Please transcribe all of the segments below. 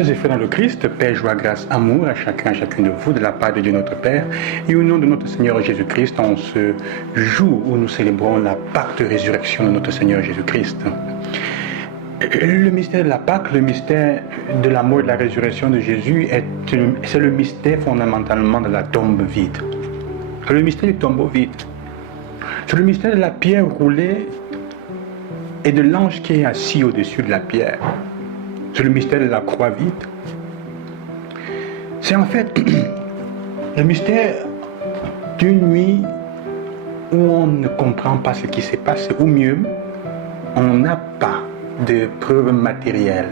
Sœurs et frères dans le Christ, paix, joie, grâce, amour à chacun, à chacune de vous, de la part de Dieu notre Père, et au nom de notre Seigneur Jésus-Christ, en ce jour où nous célébrons la Pâque de résurrection de notre Seigneur Jésus-Christ. Le mystère de la Pâque, le mystère de la mort et de la résurrection de Jésus, c'est le mystère fondamentalement de la tombe vide. C'est le mystère du tombeau vide. C'est le mystère de la pierre roulée et de l'ange qui est assis au-dessus de la pierre. C'est le mystère de la croix vide. C'est en fait le mystère d'une nuit où on ne comprend pas ce qui s'est passé, ou mieux, on n'a pas de preuves matérielles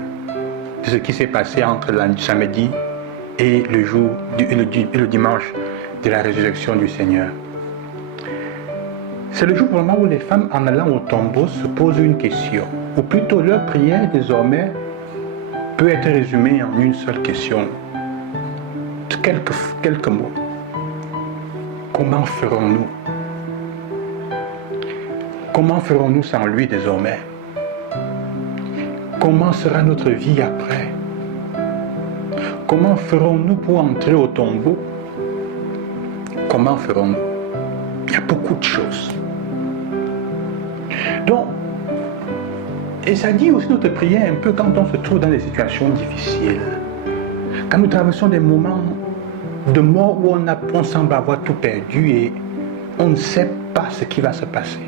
de ce qui s'est passé entre le samedi et le dimanche de la résurrection du Seigneur. C'est le jour vraiment où les femmes, en allant au tombeau, se posent une question, ou plutôt leur prière désormais peut être résumée en une seule question. Quelques mots. Comment ferons-nous? Comment ferons-nous sans lui désormais? Comment sera notre vie après? Comment ferons-nous pour entrer au tombeau? Comment ferons-nous? Il y a beaucoup de choses. Donc, et ça dit aussi notre prière un peu quand on se trouve dans des situations difficiles. Quand nous traversons des moments de mort où on semble avoir tout perdu et on ne sait pas ce qui va se passer.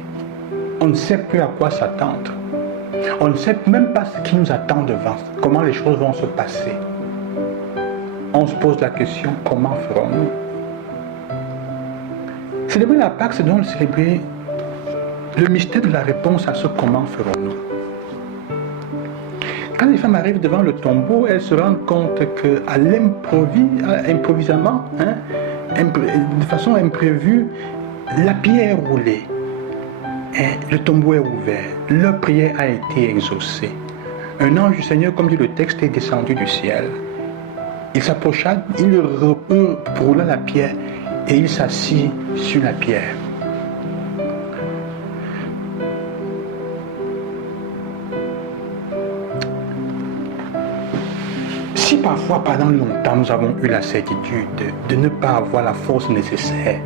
On ne sait plus à quoi s'attendre. On ne sait même pas ce qui nous attend devant, comment les choses vont se passer. On se pose la question, comment ferons-nous? Célébrer la Pâque, c'est donc célébrer le mystère de la réponse à ce comment ferons-nous. Quand les femmes arrivent devant le tombeau, elles se rendent compte qu'à improvisamment, de façon imprévue, la pierre est roulée. Et le tombeau est ouvert. Leur prière a été exaucée. Un ange du Seigneur, comme dit le texte, est descendu du ciel. Il s'approcha, il roula la pierre et il s'assit sur la pierre. Si parfois, pendant longtemps, nous avons eu la certitude de ne pas avoir la force nécessaire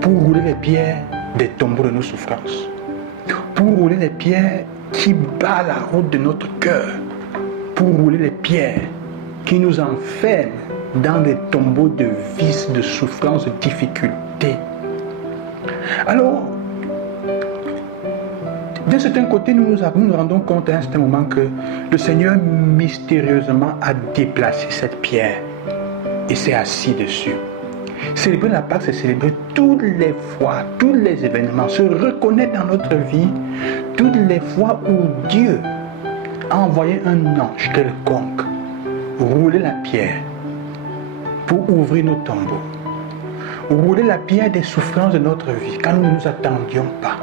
pour rouler les pierres des tombeaux de nos souffrances, pour rouler les pierres qui battent la route de notre cœur, pour rouler les pierres qui nous enferment dans des tombeaux de vices, de souffrances, de difficultés. Alors, d'un certain côté, nous nous rendons compte à un certain moment que le Seigneur mystérieusement a déplacé cette pierre et s'est assis dessus. Célébrer la Pâque, c'est célébrer toutes les fois, tous les événements, se reconnaître dans notre vie, toutes les fois où Dieu a envoyé un ange quelconque, rouler la pierre pour ouvrir nos tombeaux, rouler la pierre des souffrances de notre vie quand nous ne nous attendions pas.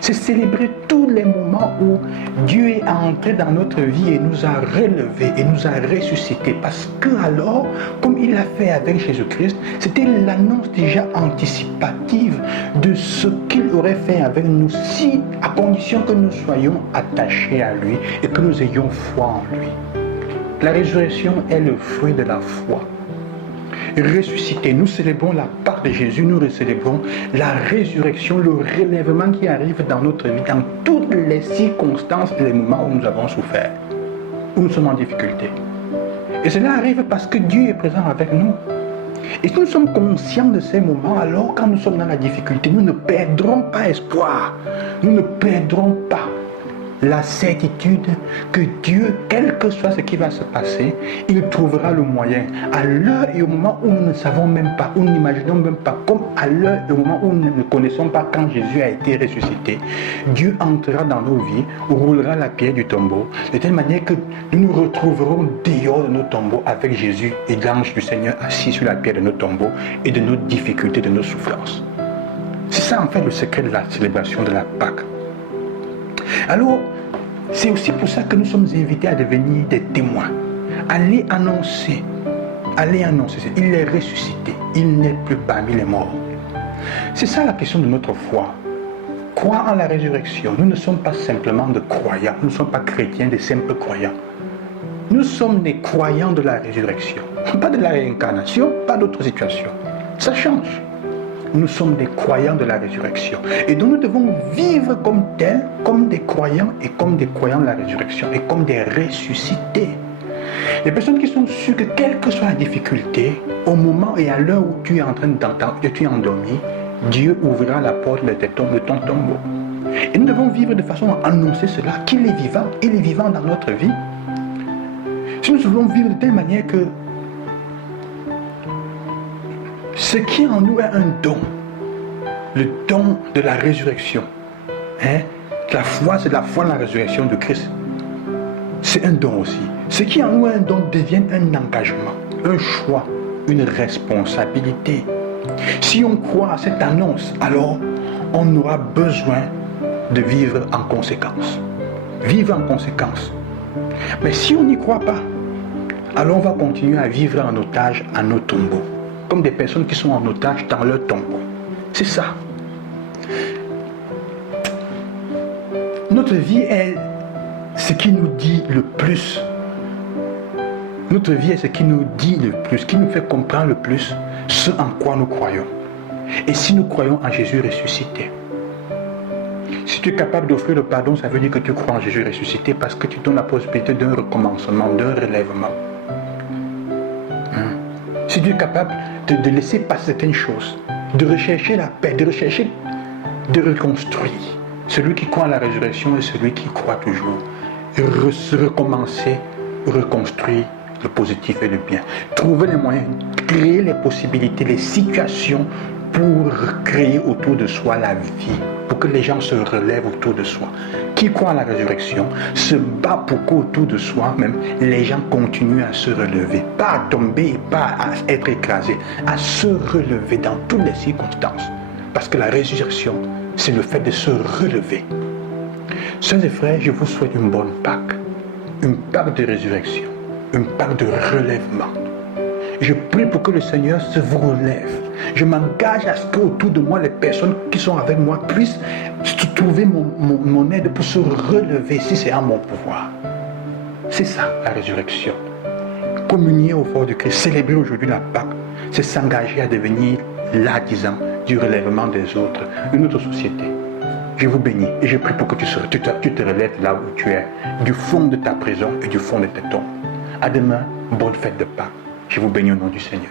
C'est célébrer tous les moments où Dieu est entré dans notre vie et nous a relevés et nous a ressuscités. Parce que alors, comme il l'a fait avec Jésus-Christ, c'était l'annonce déjà anticipative de ce qu'il aurait fait avec nous, si à condition que nous soyons attachés à lui et que nous ayons foi en lui. La résurrection est le fruit de la foi. Ressuscité, nous célébrons la Pâque de Jésus, nous célébrons la résurrection, le relèvement qui arrive dans notre vie, dans toutes les circonstances et les moments où nous avons souffert, où nous sommes en difficulté. Et cela arrive parce que Dieu est présent avec nous. Et si nous sommes conscients de ces moments, alors quand nous sommes dans la difficulté, nous ne perdrons pas espoir, nous ne perdrons pas la certitude que Dieu, quel que soit ce qui va se passer, il trouvera le moyen. À l'heure et au moment où nous ne savons même pas, où nous n'imaginons même pas, comme à l'heure et au moment où nous ne connaissons pas quand Jésus a été ressuscité, Dieu entrera dans nos vies, roulera la pierre du tombeau, de telle manière que nous nous retrouverons dehors de nos tombeaux avec Jésus et l'ange du Seigneur assis sur la pierre de nos tombeaux et de nos difficultés, de nos souffrances. C'est ça en fait le secret de la célébration de la Pâque. Alors, c'est aussi pour ça que nous sommes invités à devenir des témoins. Allez annoncer, il est ressuscité, il n'est plus parmi les morts. C'est ça la question de notre foi. Croire en la résurrection, nous ne sommes pas simplement de croyants, nous ne sommes pas chrétiens, des simples croyants. Nous sommes des croyants de la résurrection. Pas de la réincarnation, pas d'autres situations. Ça change. Nous sommes des croyants de la résurrection. Et donc nous devons vivre comme tels, comme des croyants et comme des croyants de la résurrection et comme des ressuscités. Les personnes qui sont sûres que quelle que soit la difficulté, au moment et à l'heure où tu es en train d'entendre, que tu es endormi, Dieu ouvrira la porte de ton tombeau. Et nous devons vivre de façon à annoncer cela, qu'il est vivant, il est vivant dans notre vie. Si nous voulons vivre de telle manière que ce qui en nous est un don, le don de la résurrection, la foi, c'est la foi dans la résurrection de Christ. C'est un don aussi. Ce qui en nous est un don devient un engagement, un choix, une responsabilité. Si on croit à cette annonce, alors on aura besoin de vivre en conséquence. Vivre en conséquence. Mais si on n'y croit pas, alors on va continuer à vivre en otage à nos tombeaux. Comme des personnes qui sont en otage dans leur tombeau. C'est ça. Notre vie est ce qui nous dit le plus. Notre vie est ce qui nous dit le plus, qui nous fait comprendre le plus ce en quoi nous croyons. Et si nous croyons en Jésus ressuscité, si tu es capable d'offrir le pardon, ça veut dire que tu crois en Jésus ressuscité parce que tu donnes la possibilité d'un recommencement, d'un relèvement. Si tu es capable de laisser passer certaines choses, de rechercher la paix, de reconstruire. Celui qui croit à la résurrection est celui qui croit toujours. Recommencer, reconstruire le positif et le bien. Trouver les moyens, créer les possibilités, les situations pour créer autour de soi la vie, pour que les gens se relèvent autour de soi. Qui croit à la résurrection se bat pour qu'autour de soi même, les gens continuent à se relever. Pas à tomber, pas à être écrasés, à se relever dans toutes les circonstances. Parce que la résurrection, c'est le fait de se relever. Sœurs et frères, je vous souhaite une bonne Pâque. Une Pâque de résurrection. Une Pâque de relèvement. Je prie pour que le Seigneur se vous relève. Je m'engage à ce qu'autour de moi, les personnes qui sont avec moi puissent trouver mon aide pour se relever si c'est en mon pouvoir. C'est ça, la résurrection. Communier au corps de Christ, célébrer aujourd'hui la Pâque, c'est s'engager à devenir l'artisan du relèvement des autres, une autre société. Je vous bénis et je prie pour que tu te relèves là où tu es, du fond de ta prison et du fond de tes tombes. À demain, bonne fête de Pâques. Je vous bénis au nom du Seigneur.